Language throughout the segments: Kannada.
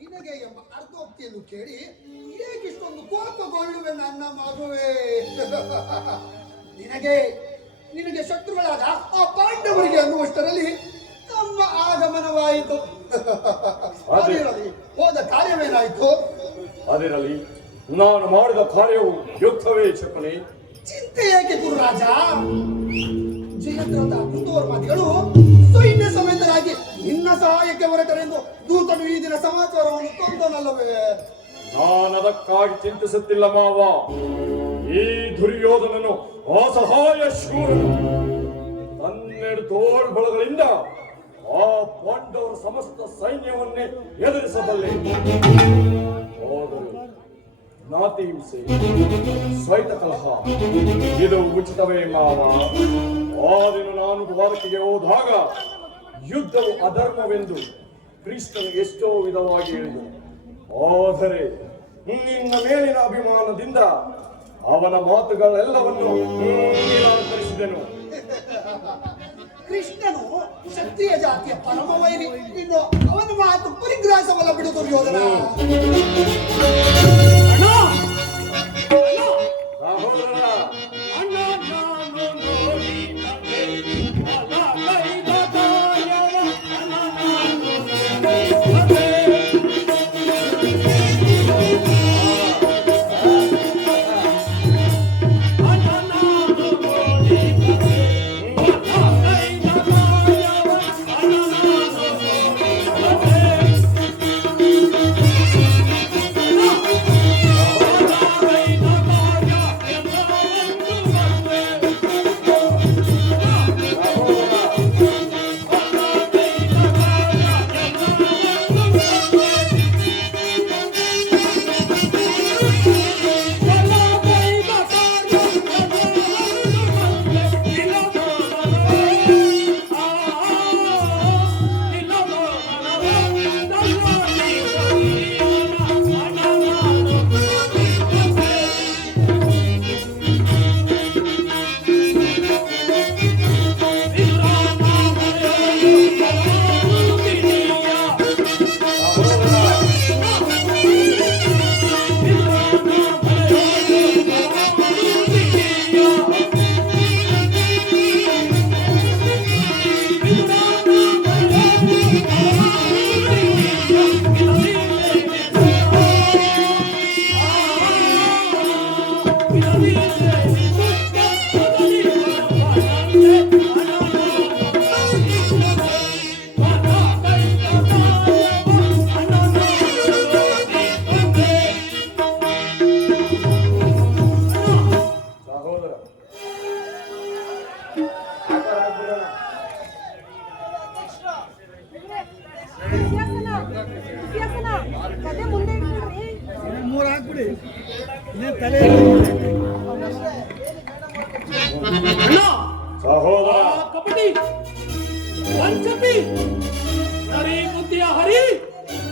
ನಿನಗೆ ಎಂಬ ಅರ್ಥೋಕ್ತಿಯನ್ನು ಕೇಳಿ ಏಕಿಷ್ಟೊಂದು ಕೋಪಗೊಳ್ಳುವೆ ನನ್ನ ಮಗುವೆ. ನಿನಗೆ ಶತ್ರುಗಳಾದ ಆ ಪಾಂಡವರಿಗೆ ಅನ್ನುವಷ್ಟರಲ್ಲಿ ನಮ್ಮ ಆಗಮನವಾಯಿತು. ಹೋದ ಕಾರ್ಯವೇನಾಯಿತು? ಅದಿರಲಿ, ನಾನು ಮಾಡಿದ ಕಾರ್ಯವು ಯುಕ್ತವೇ ಶಕುನಿ. ಚಿಂತೆ ಏಕೆ ಗುರುರಾಜ? ಜಯದ್ರಥ ಕುಂದುವರ್ಮಾದಿಗಳು ಸೈನ್ಯ ಸಮೇತರಾಗಿ ನಿನ್ನ ಸಹಾಯಕ್ಕೆ ಹೊರಟರೆಂದು ದೂತನು ಈ ದಿನ ಸಮಾಚಾರವನ್ನು ತಂದನಲ್ಲವೇ? ನಾನದಕ್ಕಾಗಿ ಚಿಂತಿಸುತ್ತಿಲ್ಲ ಮಾವ. ಈ ದುರ್ಯೋಧನನು ಅಸಹಾಯ ಶೂರನು. ತನ್ನೆರಡು ತೋಳ್ಬಳಗಳಿಂದ ಆ ಪಾಂಡವರ ಸಮಸ್ತ ಸೈನ್ಯವನ್ನೇ ಎದುರಿಸಬಲ್ಲೆ. ನಾತಿ ಹಿಂಸೆ, ಶ್ವೇತ ಕಲಹ ಇದು ಉಚಿತವೇ ಮಾವ. ಆ ದಿನ ನಾನು ದ್ವಾರಕೆಗೆ ಹೋದಾಗ ಯುದ್ಧವು ಅಧರ್ಮವೆಂದು ಕೃಷ್ಣನು ಎಷ್ಟೋ ವಿಧವಾಗಿ ಹೇಳಿದನು. ಆದರೆ ನಿನ್ನ ಮೇಲಿನ ಅಭಿಮಾನದಿಂದ ಅವನ ಮಾತುಗಳೆಲ್ಲವನ್ನು ನಿರಾಕರಿಸಿದೆನು. ಕೃಷ್ಣನು ಕ್ಷತ್ರಿಯ ಜಾತಿಯ ಪರಮವೈರಿ. ಇನ್ನು ಅವನ ಮಾತು ಪರಿಗ್ರಹಿಸಬಲ್ಲ ಬಿಡು ದುರ್ಯೋಧನ. ಸಹೋದರ ಕಪಟಿ ವಂಚಕಿ ನರಿ ಬುದ್ಧಿಯ ಹರಿ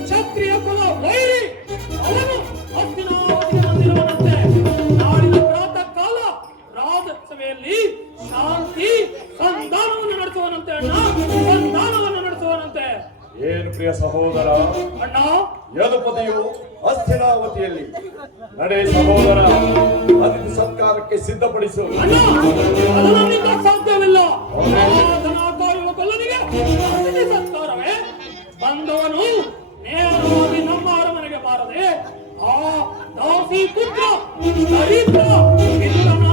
ಕ್ಷತ್ರಿಯ ಕುಲ ವೈರಿ ಅವನು ಹಸ್ತಿನಾವತಿಗೆ ಬಂದಿರುವಂತೆ ನಾಡಿನ ಪ್ರಾತಃ ಕಾಲ ರಾಜಸಭೆಯಲ್ಲಿ ಶಾಂತಿ ಸಂಧಾನವನ್ನು ನಡೆಸುವನಂತೆ ಅಣ್ಣ, ಸಂಧಾನವನ್ನು ನಡೆಸುವನಂತೆ. ಏನು ಪ್ರಿಯ ಸಹೋದರ? ಅಣ್ಣ, ಯದುಪತಿಯು ಹಸ್ತಿನಾವತಿಯಲ್ಲಿ ನಡೆ ಸಹೋದರ, ಅತಿಥಿ ಸತ್ಕಾರಕ್ಕೆ ಸಿದ್ಧಪಡಿಸು. ಅಣ್ಣ, ಅದು ನನ್ನಿಂದ ಸಾಧ್ಯವಿಲ್ಲ. ಕಾಯುವ ಕೊಲ್ಲನಿಗೆ ಅತಿಥಿ ಸತ್ಕಾರವೇ? ಬಂದವನು ನೇರವಾಗಿ ನಮ್ಮ ಅರಮನೆಗೆ ಬಾರದೆ ಆ ದಾಸಿ ಪುತ್ರ ದರಿದ್ರ ಇಂದ್ರನ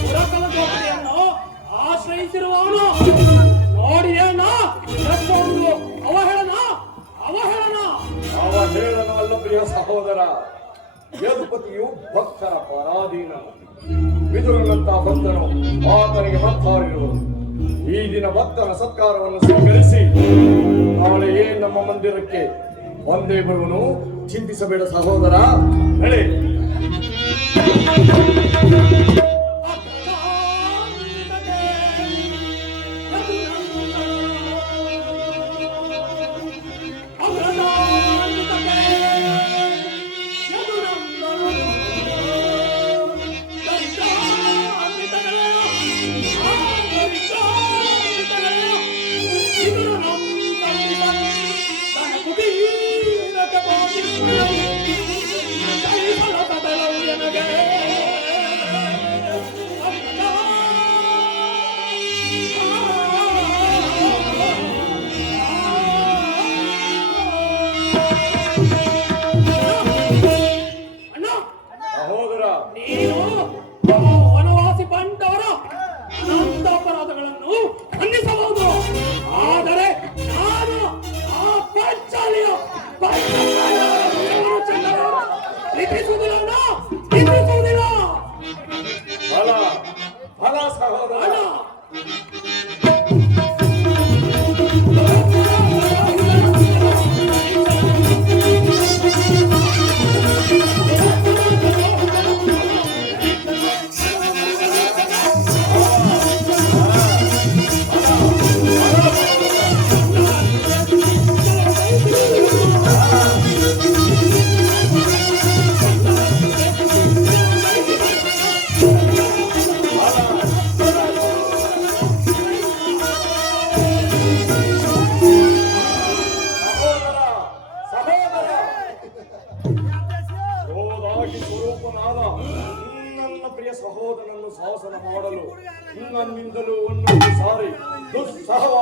ಪುರಕಲಕೋಟೆಯನ್ನು ಆಶ್ರಯಿಸಿರುವವನು ನೋಡಿಯೇನ ಎಷ್ಟೊಂದು ಅವಹೇಳನ ಅಲ್ಲ ಪ್ರಿಯ ಸಹೋದರ. ಯದುಪತಿಯು ಭಕ್ತರ ಪರಾಧೀನ. ವಿದುರನಂತ ಭಕ್ತನು ಆತನಿಗೆ ಭಕ್ತರಿರುವರು. ಈ ದಿನ ಭಕ್ತರ ಸತ್ಕಾರವನ್ನು ಸ್ವೀಕರಿಸಿ ನಾಳೆಯೇ ನಮ್ಮ ಮಂದಿರಕ್ಕೆ ಒಂದೇ ಬರುವನು. ಚಿಂತಿಸಬೇಡ ಸಹೋದರ, ನಡೆ.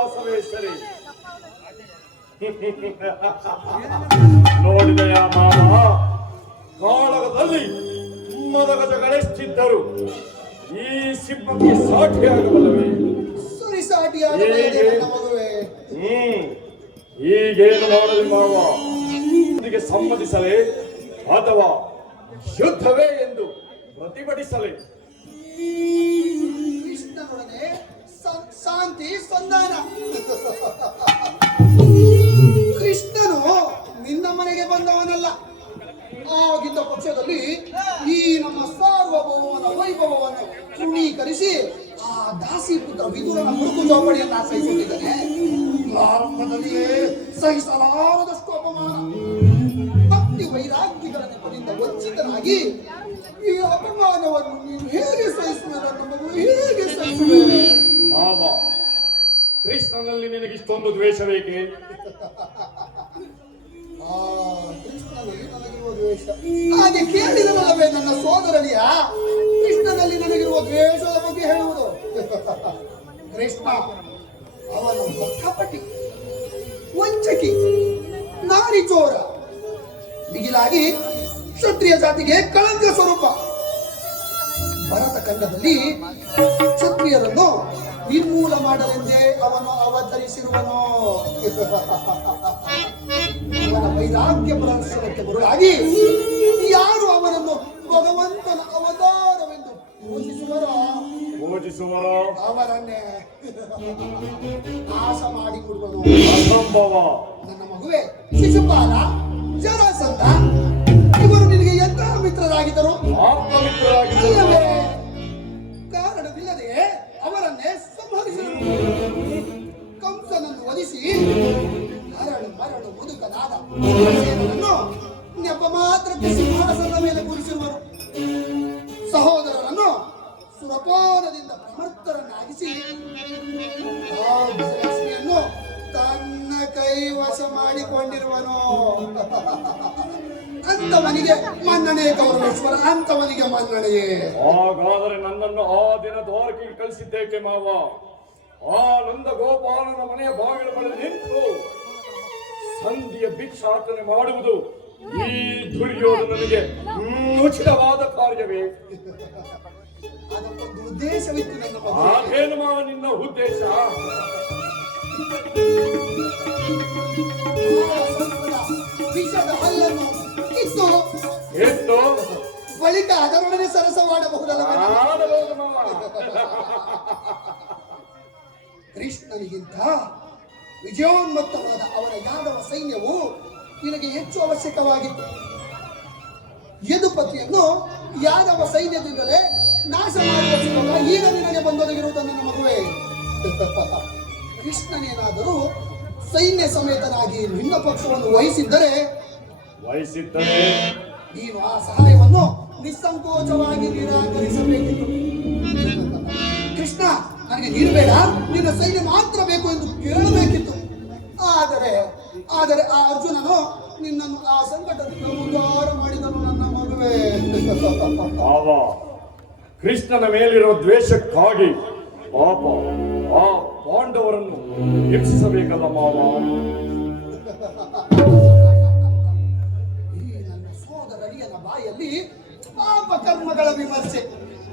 ಸಹವಾಸವೇ ಸರಿ. ನೋಡಿದೆಯ ಮಾವ, ಕಾಳಗದಲ್ಲಿ ಮದಗಜಗಳೆಷ್ಟಿದ್ದರು ಈ ಸಿಂಹಕ್ಕೆ ಸಾಟಿಯಾಗಬಲ್ಲವೇ? ಸರಿಸಾಟಿಯಾಗಬಲ್ಲದೆ ನನ್ನ ಮಗುವೆ. ಈಗೇನು ಮಾಡಲಿ ಮಾವ? ಇದಕ್ಕೆ ಸಮ್ಮತಿಸಲೇ ಅಥವಾ ಯುದ್ಧವೇ ಎಂದು ಪ್ರತಿಭಟಿಸಲೇ? ಕೃಷ್ಣನೊಡನೆ ಶಾಂತಿ ಸಂಧಾನ. ಕೃಷ್ಣನು ನಿನ್ನ ಮನೆಗೆ ಬಂದವನಲ್ಲ. ಆಗಿದ್ದ ಪಕ್ಷದಲ್ಲಿ ಈ ನಮ್ಮ ಸಾರ್ವಭೌಮನ ವೈಭವವನ್ನು ತೃಣೀಕರಿಸಿ ಆ ದಾಸಿ ಪುತ್ರ ವಿದುರನ ಮುರುಕು ಚೌಪಡಿಯನ್ನು ಆಶ್ರಯಿಸುತ್ತಿದ್ದಾನೆ. ಪ್ರಾರಂಭದಲ್ಲಿಯೇ ಸಹಿಸಲಾರದಷ್ಟು ಅಪಮಾನ, ಭಕ್ತಿ ವೈರಾಗ್ಯಗಳ ನೆಪದಿಂದ ವಂಚಿತನಾಗಿ ಈ ಅಪಮಾನವನ್ನು ನೀನು ಹೇಗೆ ಸಹಿಸುವೆ ನನ್ನ ಮಗು, ಹೇಗೆ ಸಹಿಸುವೆ? ಕೃಷ್ಣನಲ್ಲಿ ನಿನಗಿಷ್ಟೊಂದು ದ್ವೇಷ ಬೇಕೆ? ಕೃಷ್ಣನಲ್ಲಿ ನನಗಿರುವ ದ್ವೇಷ ಹಾಗೆ ಕೇಳಿದವಲ್ಲವೇ ನನ್ನ ಸೋದರನಿಯ? ಕೃಷ್ಣನಲ್ಲಿ ನನಗಿರುವ ದ್ವೇಷದ ಬಗ್ಗೆ ಹೇಳುವುದು. ಕೃಷ್ಣ ಅವನು ಕಪಟಿ, ವಂಚಕಿ, ನಾರಿ ಚೋರ, ಮಿಗಿಲಾಗಿ ಕ್ಷತ್ರಿಯ ಜಾತಿಗೆ ಕಳಂಕ ಸ್ವರೂಪ. ಭರತ ಖಂಡದಲ್ಲಿ ಕ್ಷತ್ರಿಯರನ್ನು ನಿರ್ಮೂಲ ಮಾಡಲೆಂದೇ ಅವನು ಅವತರಿಸಿರುವನು. ಅವನ ವೈರಾಗ್ಯ ಪ್ರದರ್ಶನಕ್ಕೆ ಮರುಳಾಗಿ ಯಾರು ಅವನನ್ನು ಭಗವಂತನ ಅವತಾರವೆಂದು ಪೂಜಿಸುವರೋ ಅವರನ್ನೇ ನಾಶ ಮಾಡಿಕೊಡುವನು. ಅಸಂಭವ. ನನ್ನ ಮಗುವೆ, ಶಿಶುಪಾಲ, ಜರಾಸಂಧ ಇವರು ನಿನಗೆ ಎಂತಹ ಮಿತ್ರರಾಗಿದ್ದರು? ಆತ್ಮಮಿತ್ರರಾಗಿದ್ದರು. ಕಾರಣವಿಲ್ಲದೆ ಅವರನ್ನೇ ಸಂಹರಿಸಿದರು. ಕಂಸನನ್ನು ವಧಿಸಿ ಮರಳು ಮರಳು ಮುದುಕನಾದ ಭೀಮಸೇನನನ್ನು ನೆಪ ಮಾತ್ರಕ್ಕೆ ಸಿಂಹಾಸನದ ಮೇಲೆ ಕೂರಿಸಿರುವರು. ಸಹೋದರರನ್ನು ಸುರಪಾನದಿಂದ ಪ್ರಮತ್ತರನ್ನಾಗಿಸಿ ಲಕ್ಷ್ಮಿಯನ್ನು ತನ್ನ ಕೈವಶ ಮಾಡಿಕೊಂಡಿರುವನು. ಅಂತವನಿಗೆ ಮನ್ನಣೆ ಗೌರವೇಶ್ವರ, ಅಂತವನಿಗೆ ಮನ್ನಣೆಯೇ. ಹಾಗಾದರೆ ನನ್ನನ್ನು ಆ ದಿನ ದ್ವಾರಕೆಗೆ ಕಳಿಸಿದ್ದೇಕೆ ಮಾವ? ಆ ನಂದ ಗೋಪಾಲನ ಮನೆಯ ಬಾಗಿಲ ಬಳಿ ನಿಂತು ಸಂಧಿಯ ಭಿಕ್ಷಾಟನೆ ಮಾಡುವುದು ಈ ದುರ್ಯೋಧನನಿಗೆ ಉಚಿತವಾದ ಕಾರ್ಯವೇ? ಅದಕ್ಕೊಂದು ಉದ್ದೇಶವಿತ್ತು ನನ್ನ ಮಗ. ಹಾಗೇನು ಮಾವ ನಿನ್ನ ಉದ್ದೇಶ? ವಿಷದ ಹಲ್ಲನ್ನು ಎಷ್ಟು ಬಳಿಕ ಅದರೊಡನೆ ಸರಸವಾಡಬಹುದಲ್ಲವೇ? ಮಾಡಬಹುದು ಮಾವ. ಕೃಷ್ಣನಿಗಿಂತ ವಿಜಯೋನ್ಮತ್ತವಾದ ಅವನ ಯಾದವ ಸೈನ್ಯವು ನಿನಗೆ ಹೆಚ್ಚು ಅವಶ್ಯಕವಾಗಿತ್ತು. ಯದುಪತಿಯನ್ನು ಯಾದವ ಸೈನ್ಯದಿಂದಲೇ ನಾಶ ಮಾಡುವ ಸುಲಭ ಈಗ ನಿನಗೆ ಬಂದೊದಗಿರುವುದು ನನ್ನ ಮಗುವೆ. ಕೃಷ್ಣನೇನಾದರೂ ಸೈನ್ಯ ಸಮೇತನಾಗಿ ನಿನ್ನ ಪಕ್ಷವನ್ನು ವಹಿಸಿದ್ದರೆ ನೀನು ಆ ಸಹಾಯವನ್ನು ನಿಸ್ಸಂಕೋಚವಾಗಿ ನಿರಾಕರಿಸಬೇಕಿತ್ತು. ಕೃಷ್ಣ, ನನಗೆ ನೀನು ಬೇಡ, ನಿನ್ನ ಸೈನ್ಯ ಮಾತ್ರ ಬೇಕು ಎಂದು ಕೇಳಬೇಕಿತ್ತು. ಆದರೆ ಆ ಅರ್ಜುನನು ನಿನ್ನನ್ನು ಆ ಸಂಕಟದಿಂದ ಉದ್ಧಾರ ಮಾಡಿದನು ನನ್ನ ಮಗುವೆ. ಕೃಷ್ಣನ ಮೇಲಿರೋ ದ್ವೇಷಕ್ಕಾಗಿ ಪಾಪ ಆ ಪಾಂಡವರನ್ನು ಹಿಂಸಿಸಬೇಕಲ್ಲ ಮಾವ? ಈ ನನ್ನ ಸೋದರಳಿಯನ ಬಾಯಲ್ಲಿ ಪಾಪ ಕರ್ಮಗಳ ವಿಮರ್ಶೆ,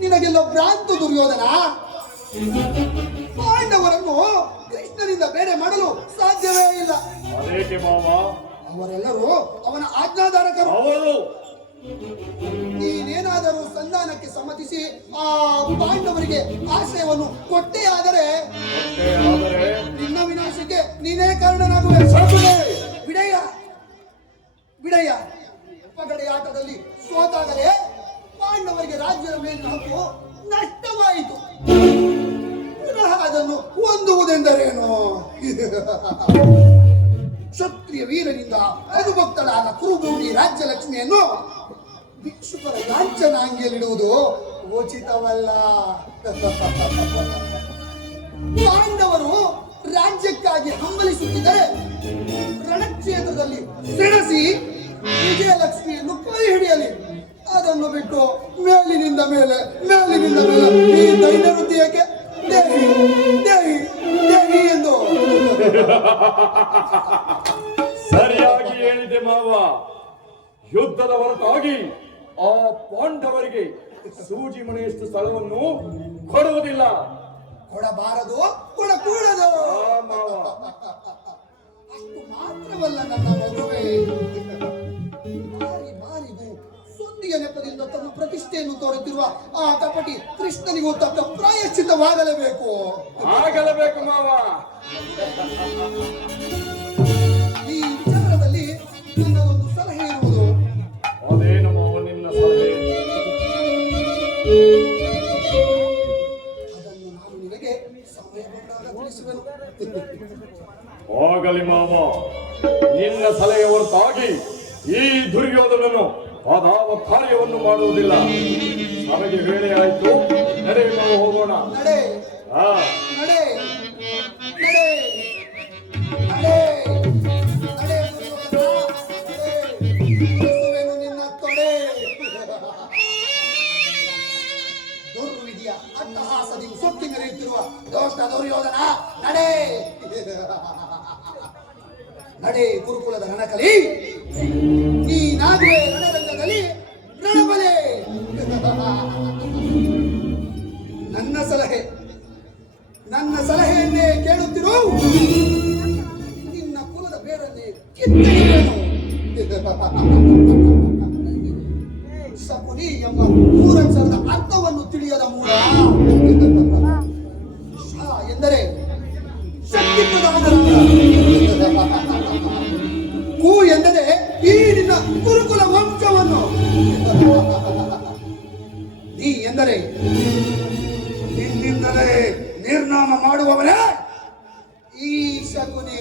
ನಿನಗೆಲ್ಲ ಭ್ರಾಂತು ದುರ್ಯೋಧನ. ಪಾಂಡವರನ್ನು ಕೃಷ್ಣನಿಂದ ಬೇರೆ ಮಾಡಲು ಸಾಧ್ಯವೇ ಇಲ್ಲ. ಅದೇಕೆ ಮಾವ? ಅವರೆಲ್ಲರೂ ಅವನ ಆಜ್ಞಾಧಾರಕರು. ಅವರು ನೀನೇನಾದರೂ ಸಂಧಾನಕ್ಕೆ ಸಮ್ಮತಿಸಿ ಆ ಪಾಂಡವರಿಗೆ ಆಶ್ರಯವನ್ನು ಕೊಟ್ಟೇ ಆದರೆ ನಿನ್ನ ವಿನಾಶಕ್ಕೆ ನೀನೇ ಕಾರಣನಾಗುವೆ. ಬಿಡಯ್ಯ ಬಿಡಯ್ಯ, ಪಗಡೆ ಆಟದಲ್ಲಿ ಸೋತಾಗಲೇ ಪಾಂಡವರಿಗೆ ರಾಜ್ಯದ ಮೇಲಿನ ಹಕ್ಕು ನಷ್ಟವಾಯಿತು. ಪುನಃ ಅದನ್ನು ಹೊಂದುವುದೆಂದರೇನು? ಕ್ಷತ್ರಿಯ ವೀರನಿಂದ ಅನುಭಕ್ತಳಾದ ಕುರುಭೂಮಿ ರಾಜ್ಯಲಕ್ಷ್ಮಿಯನ್ನು ಭಿಕ್ಷುಕರ ಲಾಂಛನಾಂಗಿಯಲ್ಲಿಡುವುದು ಉಚಿತವಲ್ಲ. ಪಾಂಡವರು ರಾಜ್ಯಕ್ಕಾಗಿ ಹಂಬಲಿಸುತ್ತಿದ್ದರೆ ರಣಕ್ಷೇತ್ರದಲ್ಲಿ ಸೆಣಸಿ ವಿಜಯಲಕ್ಷ್ಮಿಯನ್ನು ಕೈ ಹಿಡಿಯಲಿ. ಅದನ್ನು ಬಿಟ್ಟು ಮೇಲಿನಿಂದ ಮೇಲೆ ಈ ದೈನ್ಯ ವೃತ್ತಿಯಕ್ಕೆ ದೇಹಿ ದೇಹಿ ದೇಹಿ ಎಂದು ಸರಿಯಾಗಿ ಹೇಳಿದೆ ಮಾವ. ಯುದ್ಧದ ಹೊರತಾಗಿ ಆ ಪಾಂಡವರಿಗೆ ಸೂಜಿ ಮನೆಯಷ್ಟು ಸ್ಥಳವನ್ನು ಕೊಡುವುದಿಲ್ಲ. ಕೊಡಬಾರದು, ಕೊಡಕೂಡದು. ಆ ಮಾವ, ಅಷ್ಟು ಮಾತ್ರವಲ್ಲ ನನ್ನ ಮಗುವೆ, ಬಾರಿ ಬಾರಿಗೂ ಸುದ್ದಿಯ ನೆಪದಿಂದ ತನ್ನ ಪ್ರತಿಷ್ಠೆಯನ್ನು ತೋರುತ್ತಿರುವ ಆ ಕಪಟಿ ಕೃಷ್ಣನಿಗೂ ತಕ್ಕ ಪ್ರಾಯಶ್ಚಿತವಾಗಲೇಬೇಕು. ಆಗಲೇಬೇಕು ಮಾವ. ಈ ವಿಚಾರದಲ್ಲಿ ನನ್ನದೊಂದು ಸಲಹೆ ಇರುವುದು. ಅದೇನು ಮಾವ ನಿನ್ನ ಸಲಹೆ? ಅದನ್ನು ನಾನು ನಿನಗೆ ಸಮಯ ಬಂದಾಗ ತಿಳಿಸುವೆನು. ಆಗಲಿ ಮಾವ. ನಿನ್ನ ಸಲಹೆ ಹೊರತಾಗಿ ಈ ದುರ್ಯೋಧನನು ಅದಾವ ಕಾರ್ಯವನ್ನು ಮಾಡುವುದಿಲ್ಲ. ನಮಗೆ ವೇಳೆ ಆಯ್ತು, ನಡೆ ನಾವು ಹೋಗೋಣ. ನಡೆ ಹಾ, ನಡೆ ನಡೆ ನಡೆ ನಡೆ ತೋರಿಸುವೆನು ನಿನ್ನ ತೊಡೆ. ದುರ್ವಿಧಿಯ ಅಟ್ಟಹಾಸದಿಂದ ಸೊತ್ತಿ ಮೆರೆಯುತ್ತಿರುವ ದೋಷ್ಟ ದುರ್ಯೋಧನ, ನಡೆ ನಡೆ ಗುರುಕುಲದ ರಣಕಲಿ. ನೀನಾಗುವೆ ರಣರಂಗದಲ್ಲಿ ರಣಬಲೆ. ನನ್ನ ಸಲಹೆಯನ್ನೇ ಕೇಳುತ್ತಿರು. ನಿನ್ನ ಕುಲದ ಬೇರನ್ನೇ ಕಿತ್ತೆಳೆಯುವೆನು. ಶಕುನಿ ಎಂಬ ಮೂರಕ್ಷರದ ಅರ್ಥವನ್ನು ತಿಳಿಯದ ಮೂಲ. ಶ ಎಂದರೆ ಶಕ್ತಿ ಪ್ರಧಾನರಾದ. ಕು ಎಂದರೆ ಈ ನಿನ್ನ ಗುರುಕುಲ ವಂಶವನ್ನು. ನೀ ಎಂದರೆ ನಿನ್ನಿಂದಲೇ ನಿರ್ನಾಮ ಮಾಡುವವರೇ ಈ ಶಕುನಿ.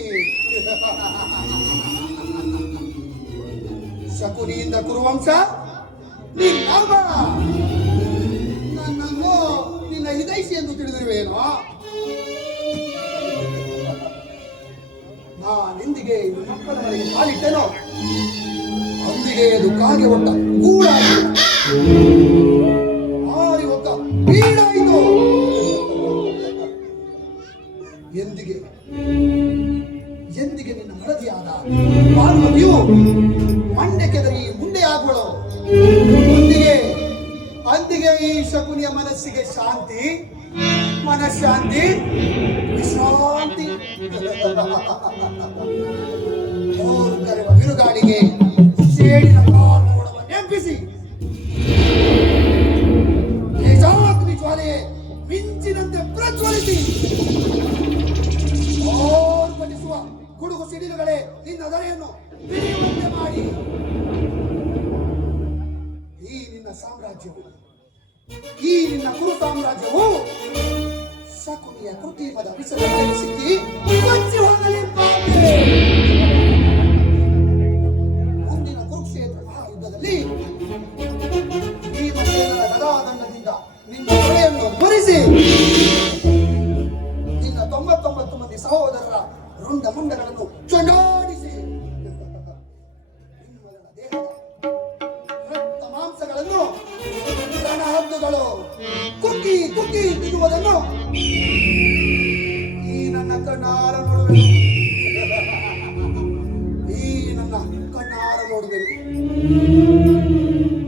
ಶಕುನಿಯಿಂದ ಕುರುವಂಶ ನಿನ್ನಮ್ಮ. ನನ್ನನ್ನು ನಿನ್ನ ಹಿತೈಷಿ ಎಂದು ತಿಳಿದಿರುವೇನೋ. ನಾನೆಂದಿಗೆ ಮಕ್ಕಳ ಮನೆಗೆ ಕಾಲಿಟ್ಟೆನೋ ಅಂದಿಗೆ ಅದು ಕಾಗೆ ಒಟ್ಟ ಗೂಡಾಗಿ ಹಾರಿ ಒತ್ತ ಬೀಡಾಯಿತು. ಎಂದಿಗೆ ನಿನ್ನ ಮಡದಿಯಾದ ಪಾರ್ವತಿಯು ಮಂಡ್ಯಕ್ಕೆದರಿ ಮುಂದೆ ಆಗುವಳು. ಅಂದಿಗೆ ಈ ಶಕುನಿಯ ಮನಸ್ಸಿಗೆ ಶಾಂತಿ, ಮನಃಶಾಂತಿ, ವಿಶ್ರಾಂತಿ. ಕರೆವ ಬಿರುಗಾಳಿಗೆ ಸೇಡಿನ ಕಾರಣವನ್ನು ನೆನಪಿಸಿ ತೇಜಾಗ್ನಿ ಜ್ವಾಲೆಯೇ ಮಿಂಚಿನಂತೆ ಪ್ರಜ್ವಲಿಸಿ ಓರ್ಪಡಿಸುವ ಗುಡುಗು ಸಿಡಿಲುಗಳೇ ನಿನ್ನ ದರೆಯನ್ನು ಬಿರಿಯುವಂತೆ ಮಾಡಿ ಈ ನಿನ್ನ ಸಾಮ್ರಾಜ್ಯವು, ಈ ನಿನ್ನ ಕುರು ಸಾಮ್ರಾಜ್ಯವು ಶಕುನಿಯ ಕೃತಿಮದ ವಿಷಯದಲ್ಲಿ ಸಿಕ್ಕಿ ಕೊಚ್ಚಿ ಹೋಗಲಿ ಪಾಪೆ. ಮುಂದಿನ ಕುರುಕ್ಷೇತ್ರ ಮಹಾಯುದ್ಧದಲ್ಲಿ ಭೀಮಸೇನರ ಗದಾದಂಡದಿಂದ ನಿನ್ನ ತೊಡೆಯನ್ನು ಮುರಿಸಿ ನಿನ್ನ 99 ಮಂದಿ ಸಹೋದರರ ರುಂಡ ಮುಂಡಗಳನ್ನು ಚೊಂಡಾಡಿಸಿ ನಿಮ್ಮಗಳ ದೇಹದ ರಕ್ತ ಮಾಂಸಗಳನ್ನು ರಣಹದ್ದುಗಳು ಕುಕ್ಕಿ ಕುಕ್ಕಿ ತಿನ್ನುವುದನ್ನು ಈ ನನ್ನ ಕಣ್ಣಾರ ನೋಡುವೆ. ಈ ನನ್ನ ಕಣ್ಣಾರ ನೋಡುವೆ.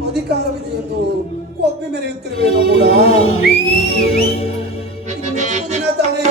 ಅಧಿಕಾರವಿದೆ ಎಂದು ಕೊಬ್ಬಿ ಮೆರೆಯುತ್ತಿರುವೇನೋ ಕೂಡ. ಇನ್ನೆಷ್ಟು ದಿನ ತಾನೇ